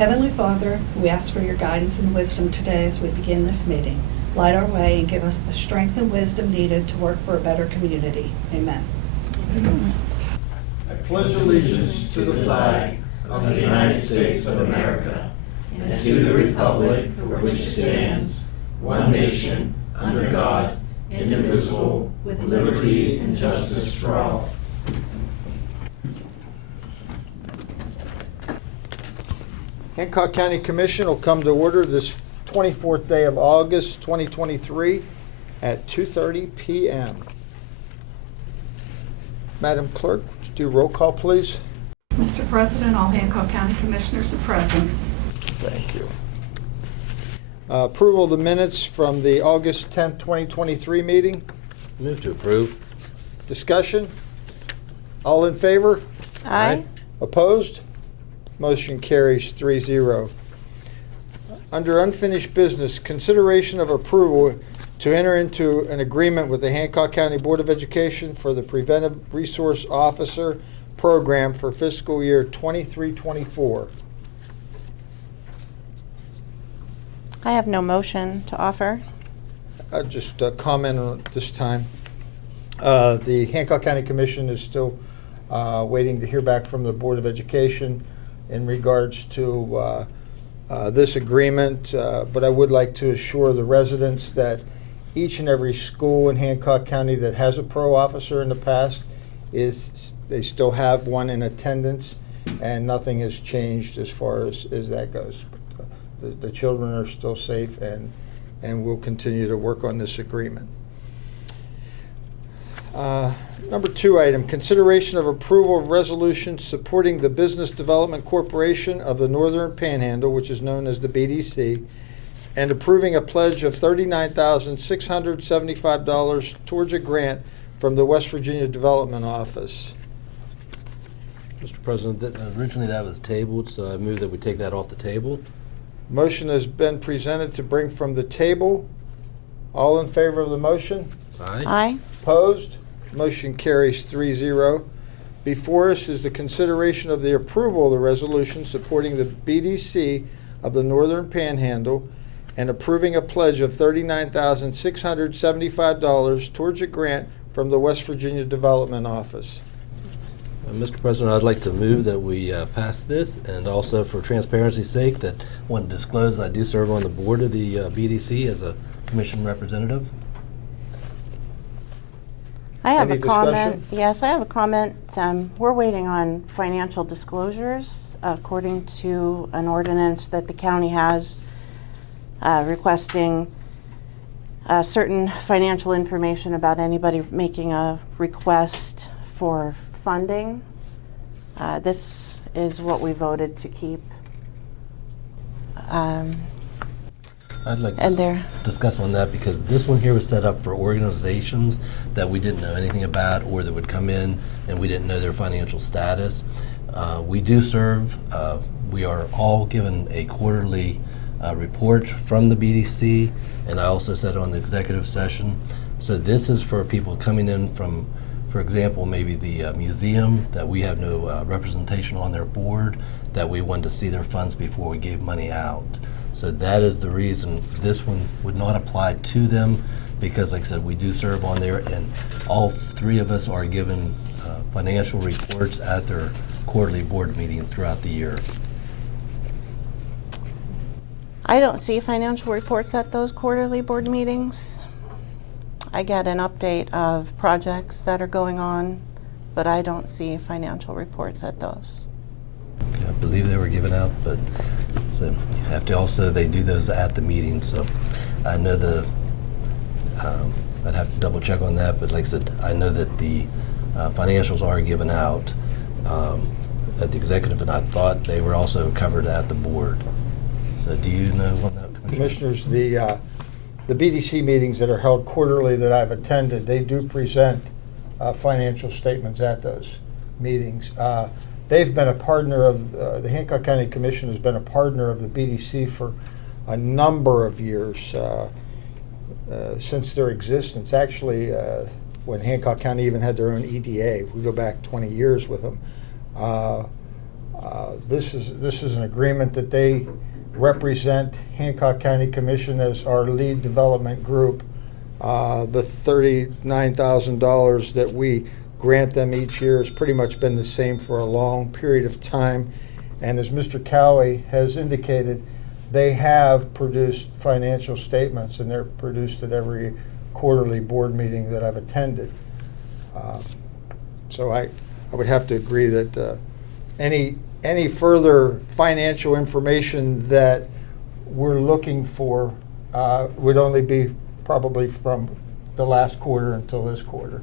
Heavenly Father, we ask for your guidance and wisdom today as we begin this meeting. Light our way and give us the strength and wisdom needed to work for a better community. Amen. Amen. I pledge allegiance to the flag of the United States of America and to the republic for which it stands, one nation, under God, indivisible, with liberty and justice for all. Hancock County Commission will come to order this 24th day of August 2023 at 2:30 p.m. Madam Clerk, would you do roll call, please? Mr. President, all Hancock County Commissioners are present. Thank you. Approval of the minutes from the August 10th, 2023 meeting. Move to approve. Discussion? All in favor? Aye. Opposed? Motion carries 3-0. Under unfinished business, consideration of approval to enter into an agreement with the Hancock County Board of Education for the Preventive Resource Officer Program for fiscal year 23-24. I have no motion to offer. I'll just comment on it this time. The Hancock County Commission is still waiting to hear back from the Board of Education in regards to this agreement, but I would like to assure the residents that each and every school in Hancock County that has a pro officer in the past they still have one in attendance, and nothing has changed as far as that goes. But, the children are still safe, and we'll continue to work on this agreement. Number 2 item, consideration of approval of resolution supporting the Business Development Corporation of the Northern Panhandle, which is known as the BDC, and approving a pledge of $39,675 towards a grant from the West Virginia Development Office. Mr. President, originally that was tabled, so I move that we take that off the table. Motion has been presented to bring from the table. All in favor of the motion? Aye. Aye. Opposed? Motion carries 3-0. Before us is the consideration of the approval of the resolution supporting the BDC of the Northern Panhandle and approving a pledge of $39,675 towards a grant from the West Virginia Development Office. Mr. President, I'd like to move that we pass this, and also for transparency's sake, that I want to disclose that I do serve on the board of the BDC as a commission representative. I have Any a comment. discussion? Yes, I have a comment. We're waiting on financial disclosures according to an ordinance that the county has requesting certain financial information about anybody making a request for funding. This is what we voted to keep. I'd like And to there- discuss on that, because this one here was set up for organizations that we didn't know anything about, or that would come in and we didn't know their financial status. We do serve, we are all given a quarterly report from the BDC, and I also said on the executive session. So this is for people coming in from, for example, maybe the museum, that we have no representation on their board, that we wanted to see their funds before we gave money out. So that is the reason this one would not apply to them, because like I said, we do serve on there, and all 3 of us are given financial reports at their quarterly board meeting throughout the year. I don't see financial reports at those quarterly board meetings. I get an update of projects that are going on, but I don't see financial reports at those. I believe they were given out, but so you have to also, they do those at the meeting, so I know I'd have to double check on that, but like I said, I know that the financials are given out at the executive, and I thought they were also covered at the board. So do you know on that, Commissioner? Commissioners, the BDC meetings that are held quarterly that I've attended, they do present financial statements at those meetings. They've been a partner of, the Hancock County Commission has been a partner of the BDC for a number of years since their existence. Actually, when Hancock County even had their own EDA, we go back 20 years with them. This is an agreement that they represent Hancock County Commission as our lead development group. The $39,000 that we grant them each year has pretty much been the same for a long period of time. And as Mr. Cowie has indicated, they have produced financial statements, and they're produced at every quarterly board meeting that I've attended. So I would have to agree that any further financial information that we're looking for would only be probably from the last quarter until this quarter.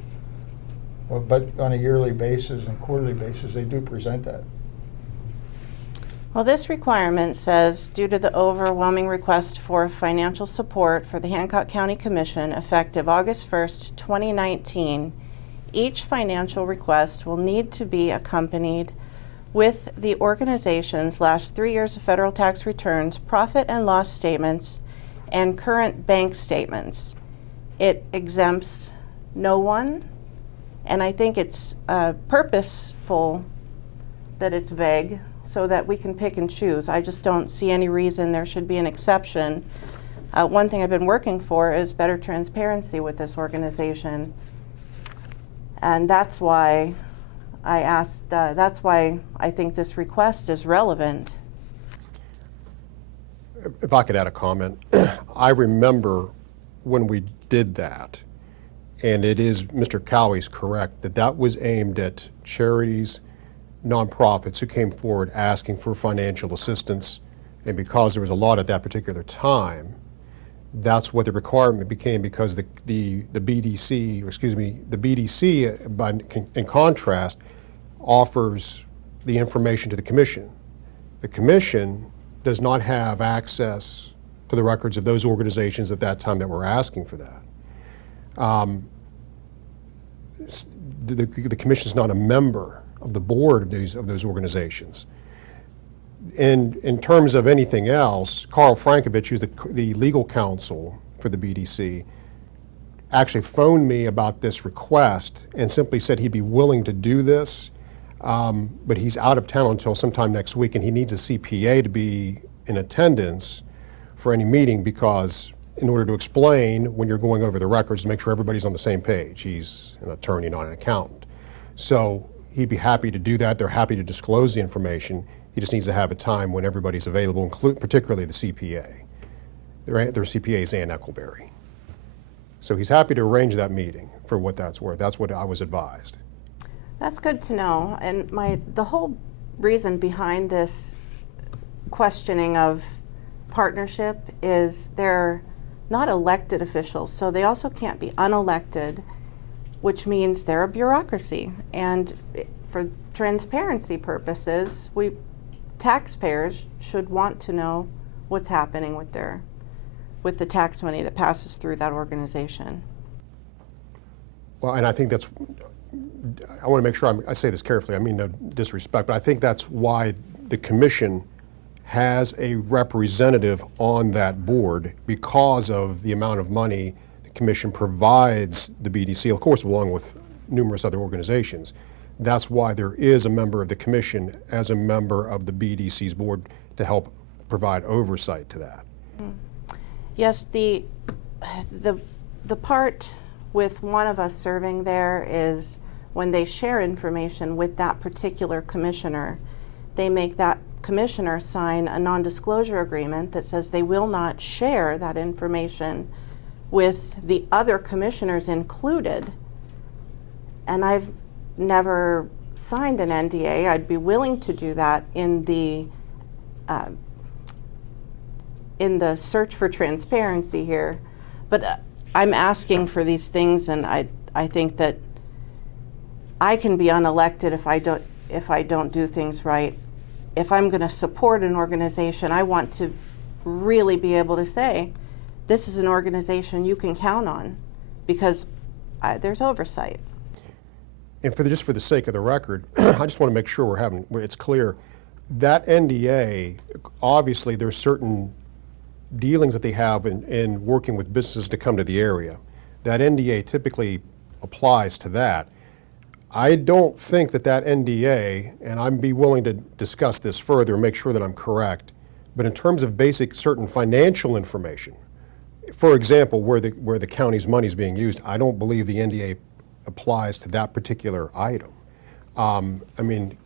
But on a yearly basis and quarterly basis, they do present that. Well, this requirement says, due to the overwhelming request for financial support for the Hancock County Commission effective August 1st, 2019, each financial request will need to be accompanied with the organization's last 3 years of federal tax returns, profit and loss statements, and current bank statements. It exempts no one, and I think it's purposeful that it's vague so that we can pick and choose. I just don't see any reason there should be an exception. One thing I've been working for is better transparency with this organization, and that's why I asked, that's why I think this request is relevant. If I could add a comment, I remember when we did that, and it is, Mr. Cowie's correct, that was aimed at charities, nonprofits who came forward asking for financial assistance, and because there was a lot at that particular time, that's what the requirement became, because the BDC, or excuse me, the BDC, in contrast, offers the information to the Commission. The Commission does not have access to the records of those organizations at that time that were asking for that. The Commission is not a member of the board of those organizations. And in terms of anything else, Carl Frankovich, who's the legal counsel for the BDC, actually phoned me about this request and simply said he'd be willing to do this, but he's out of town until sometime next week, and he needs a CPA to be in attendance for any meeting, because in order to explain when you're going over the records to make sure everybody's on the same page. He's an attorney, not an accountant. So he'd be happy to do that. They're happy to disclose the information. He just needs to have a time when everybody's available, particularly the CPA. Their CPA is Ann Eckleberry. So he's happy to arrange that meeting for what that's worth. That's what I was advised. That's good to know. And the whole reason behind this questioning of partnership is they're not elected officials, so they also can't be unelected, which means they're a bureaucracy. And for transparency purposes, taxpayers should want to know what's happening with the tax money that passes through that organization. Well, and I think I want to make sure I say this carefully. I mean no disrespect, but I think that's why the Commission has a representative on that board, because of the amount of money the Commission provides the BDC, of course, along with numerous other organizations. That's why there is a member of the Commission as a member of the BDC's board to help provide oversight to that. Yes, the part with one of us serving there is when they share information with that particular commissioner, they make that commissioner sign a non-disclosure agreement that says they will not share that information with the other commissioners included. And I've never signed an NDA. I'd be willing to do that in the search for transparency here, but I'm asking for these things, and I think that I can be unelected if I don't do things right. If I'm going to support an organization, I want to really be able to say, this is an organization you can count on, because there's oversight. And just for the sake of the record, I just want to make sure it's clear. That NDA, obviously there's certain dealings that they have in working with businesses to come to the area. That NDA typically applies to that. I don't think that NDA, and I'd be willing to discuss this further and make sure that I'm correct, but in terms of basic certain financial information, for example, where the county's money is being used, I don't believe the NDA applies to that particular item. I mean,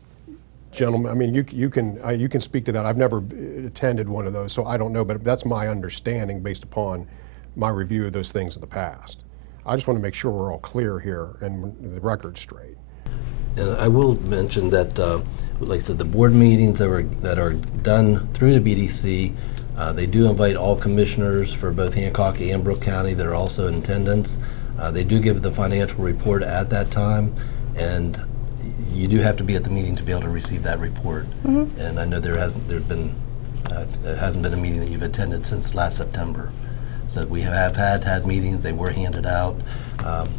gentlemen, I mean, you can speak to that. I've never attended one of those, so I don't know, but that's my understanding based upon my review of those things in the past. I just want to make sure we're all clear here and the record's straight. And I will mention that, like I said, the board meetings that are done through the BDC, they do invite all commissioners for both Hancock and Brooke County that are also in attendance. They do give the financial report at that time, and you do have to be at the meeting to be able to receive that report. And I know there hasn't been a meeting that you've attended since last September. So we have had meetings. They were handed out.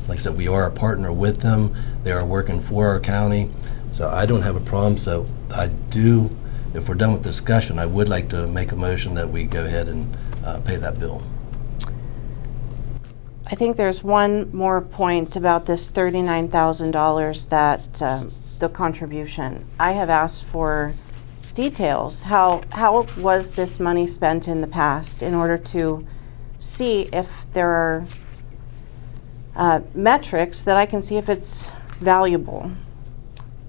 Like I said, we are a partner with them. They are working for our county. So I don't have a problem. So I do, if we're done with the discussion, I would like to make a motion that we go ahead and pay that bill. I think there's one more point about this $39,000 that the contribution. I have asked for details. How was this money spent in the past in order to see if there are metrics that I can see if it's valuable.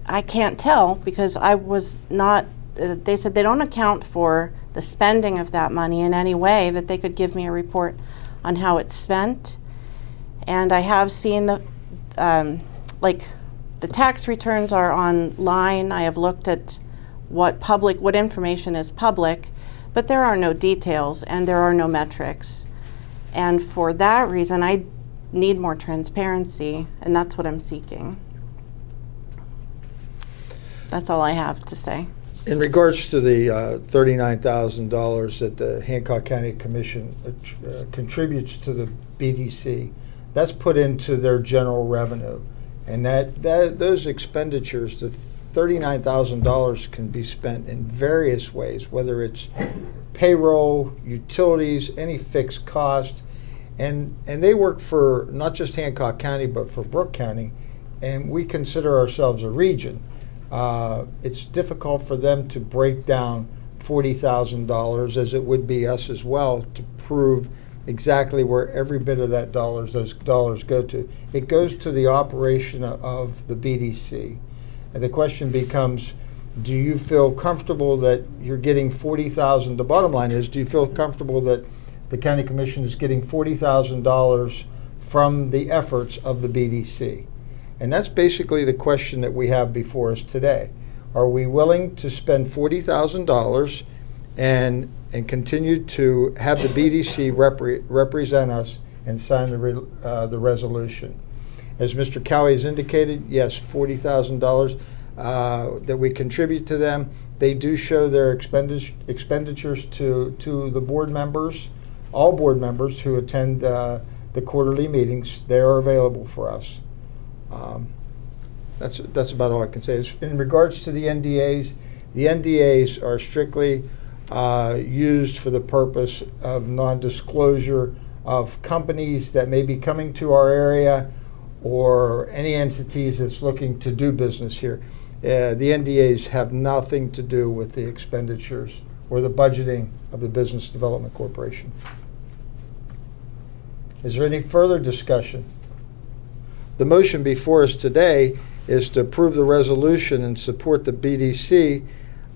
I can't tell because I was not, they said they don't account for the spending of that money in any way that they could give me a report on how it's spent. And I have seen the tax returns are online. I have looked at what information is public, but there are no details and there are no metrics. And for that reason, I need more transparency, and that's what I'm seeking. That's all I have to say. In regards to the $39,000 that the Hancock County Commission contributes to the BDC, that's put into their general revenue. And those expenditures, the $39,000 can be spent in various ways, whether it's payroll, utilities, any fixed cost. And they work for not just Hancock County, but for Brooke County. And we consider ourselves a region. It's difficult for them to break down $40,000, as it would be us as well, to prove exactly where every bit of those dollars go to. It goes to the operation of the BDC. And the question becomes, do you feel comfortable that you're getting $40,000? The bottom line is, do you feel comfortable that the County Commission is getting $40,000 from the efforts of the BDC? And that's basically the question that we have before us today. Are we willing to spend $40,000 and continue to have the BDC represent us and sign the resolution? As Mr. Cowie has indicated, yes, $40,000 that we contribute to them. They do show their expenditures to the board members, all board members who attend the quarterly meetings. They are available for us. That's about all I can say. In regards to the NDAs are strictly used for the purpose of non-disclosure of companies that may be coming to our area or any entities that's looking to do business here. The NDAs have nothing to do with the expenditures or the budgeting of the Business Development Corporation. Is there any further discussion? The motion before us today is to approve the resolution and support the BDC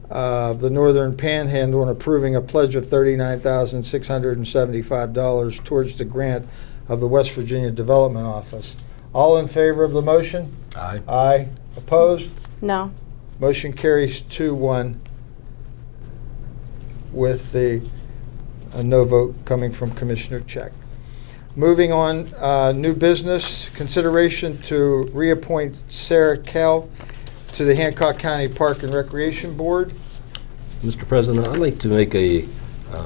of the Northern Panhandle in approving a pledge of $39,675 towards the grant of the West Virginia Development Office. All in favor of the motion? Aye. Aye. Opposed? No. Motion carries 2-1 with a no vote coming from Commissioner Check. Moving on, new business, consideration to reappoint Sarah Kell to the Hancock County Park and Recreation Board. Mr. President, I'd like to make a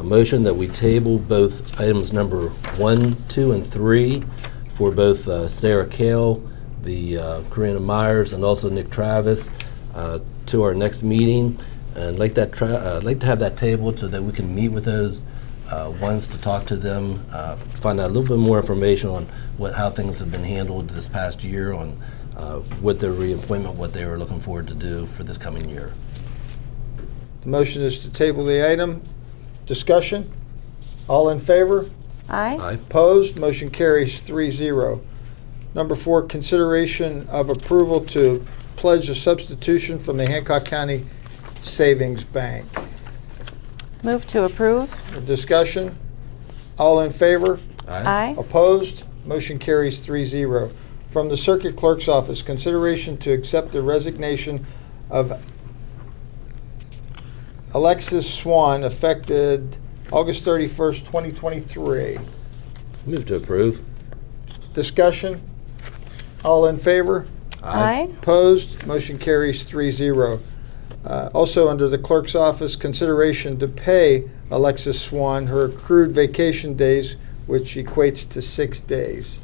motion that we table both items number 1, 2, and 3 for both Sarah Kale, the Karina Myers, and also Nick Travis to our next meeting. And I'd like to have that tabled so that we can meet with those ones to talk to them, find out a little bit more information on how things have been handled this past year on with their reappointment, what they were looking forward to do for this coming year. The motion is to table the item. Discussion? All in favor? Aye. Aye. Opposed? Motion carries 3-0. Number 4, consideration of approval to pledge a substitution from the Hancock County Savings Bank. Move to approve. Discussion? All in favor? Aye. Opposed? Motion carries 3-0. From the Circuit Clerk's Office, consideration to accept the resignation of Alexis Swan, effective August 31st, 2023. Move to approve. Discussion? All in favor? Aye. Opposed? Motion carries 3-0. Also, under the Clerk's Office, consideration to pay Alexis Swan her accrued vacation days, which equates to 6 days.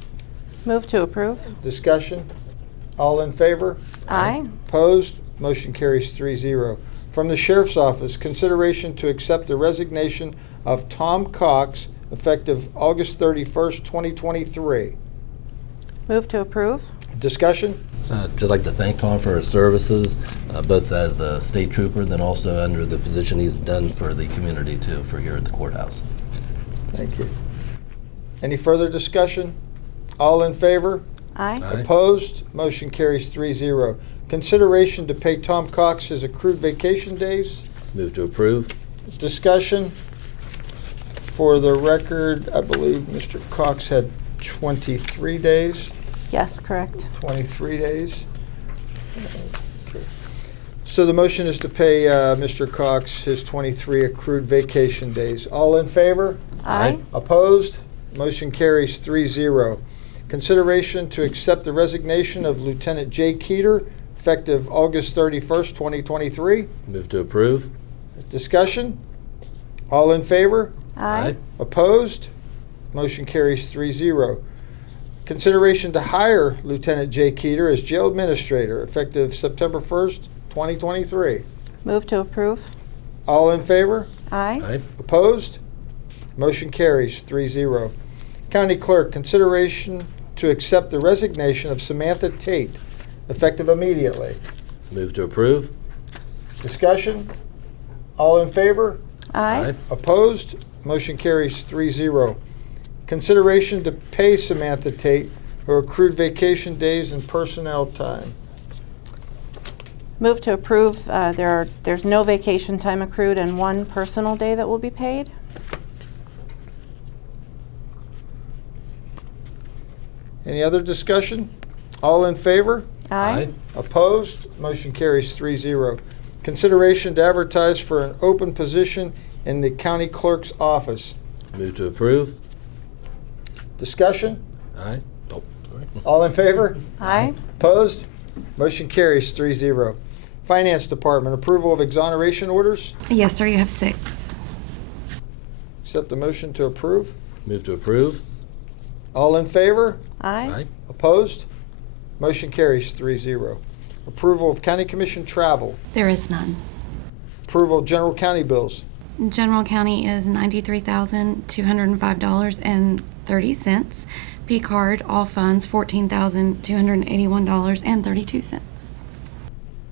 Move to approve. Discussion? All in favor? Aye. Opposed? Motion carries 3-0. From the Sheriff's Office, consideration to accept the resignation of Tom Cox, effective August 31st, 2023. Move to approve. Discussion? Just like to thank Tom for his services, both as a state trooper, then also under the position he's done for the community too, for here at the courthouse. Thank you. Any further discussion? All in favor? Aye. Aye. Opposed? Motion carries 3-0. Consideration to pay Tom Cox his accrued vacation days. Move to approve. Discussion? For the record, I believe Mr. Cox had 23 days. Yes, correct. 23 days. Okay. So the motion is to pay Mr. Cox his 23 accrued vacation days. All in favor? Aye. Opposed? Motion carries 3-0. Consideration to accept the resignation of Lieutenant Jay Keeter, effective August 31st, 2023. Move to approve. Discussion? All in favor? Aye. Opposed? Motion carries 3-0. Consideration to hire Lieutenant Jay Keeter as jail administrator, effective September 1st, 2023. Move to approve. All in favor? Aye. Aye. Opposed? Motion carries 3-0. County Clerk, consideration to accept the resignation of Samantha Tate, effective immediately. Move to approve. Discussion? All in favor? Aye. Opposed? Motion carries 3-0. Consideration to pay Samantha Tate her accrued vacation days and personnel time. Move to approve. There's no vacation time accrued and 1 personal day that will be paid. Any other discussion? All in favor? Aye. Opposed? Motion carries 3-0. Consideration to advertise for an open position in the county clerk's office. Move to approve. Discussion? Aye. Oh, sorry. All in favor? Aye. Opposed? Motion carries 3-0. Finance Department, approval of exoneration orders. Yes, sir, you have 6. Accept the motion to approve. Move to approve. All in favor? Aye. Opposed? Motion carries 3-0. Approval of County Commission travel. There is none. Approval of general county bills. General county is $93,205.30. P card, all funds, $14,281.32.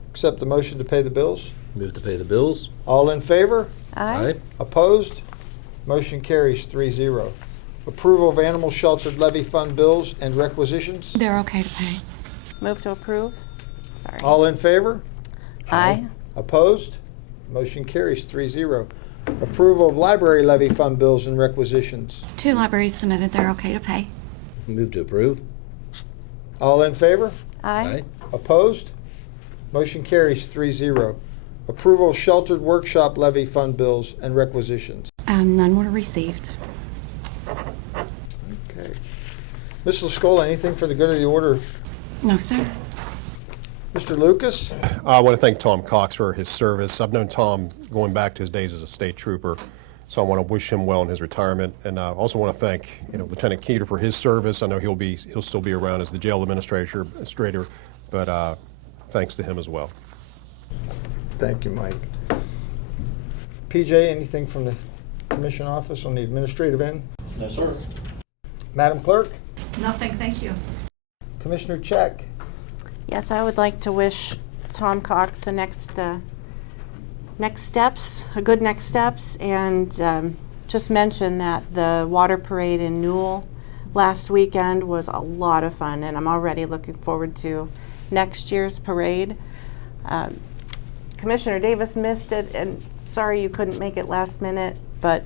Accept the motion to pay the bills. Move to pay the bills. All in favor? Aye. Opposed? Motion carries 3-0. Approval of animal shelter levy fund bills and requisitions. They're okay to pay. Move to approve. Sorry. All in favor? Aye. Opposed? Motion carries 3-0. Approval of library levy fund bills and requisitions. 2 libraries submitted, they're okay to pay. Move to approve. All in favor? Aye. Opposed? Motion carries 3-0. Approval of sheltered workshop levy fund bills and requisitions. None were received. Okay. Ms. Lascola, anything for the good of the order? No, sir. Mr. Lucas? I want to thank Tom Cox for his service. I've known Tom going back to his days as a state trooper, so I want to wish him well in his retirement. And I also want to thank Lieutenant Keeter for his service. I know he'll still be around as the jail administrator, but thanks to him as well. Thank you, Mike. PJ, anything from the commission office on the administrative end? No, sir. Madam Clerk? Nothing, thank you. Commissioner Check? Yes, I would like to wish Tom Cox the good next steps, and just mention that the water parade in Newell last weekend was a lot of fun, and I'm already looking forward to next year's parade. Commissioner Davis missed it, and sorry you couldn't make it last minute, but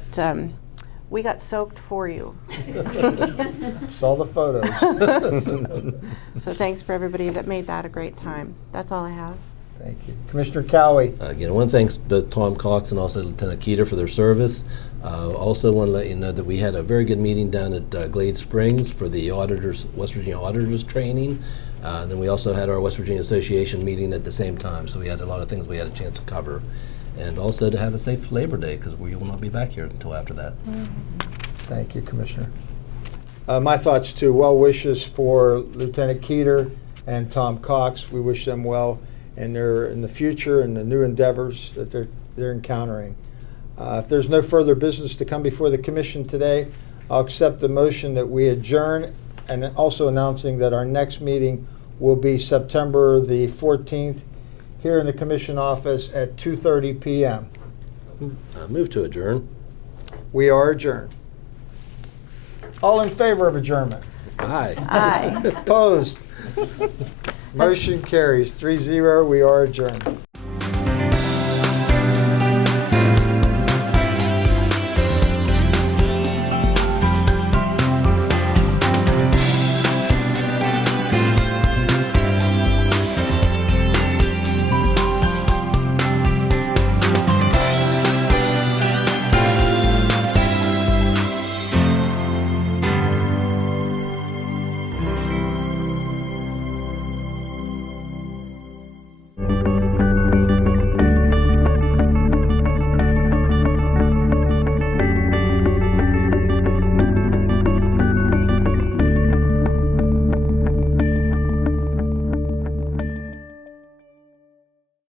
we got soaked for you. Saw the photos. So thanks for everybody that made that a great time. That's all I have. Thank you. Commissioner Cowie. Again, I want to thank both Tom Cox and also Lieutenant Keeter for their service. Also want to let you know that we had a very good meeting down at Glade Springs for the auditors, West Virginia auditors training. Then we also had our West Virginia Association meeting at the same time, so we had a lot of things we had a chance to cover. And also to have a safe Labor Day, because we will not be back here until after that. Thank you, Commissioner. My thoughts too. Well wishes for Lieutenant Keeter and Tom Cox. We wish them well in the future and the new endeavors that they're encountering. If there's no further business to come before the commission today, I'll accept the motion that we adjourn, and also announcing that our next meeting will be September the 14th here in the commission office at 2:30 p.m. Move to adjourn. We are adjourned. All in favor of adjournment? Aye. Aye. Opposed? Motion carries 3-0. We are adjourned.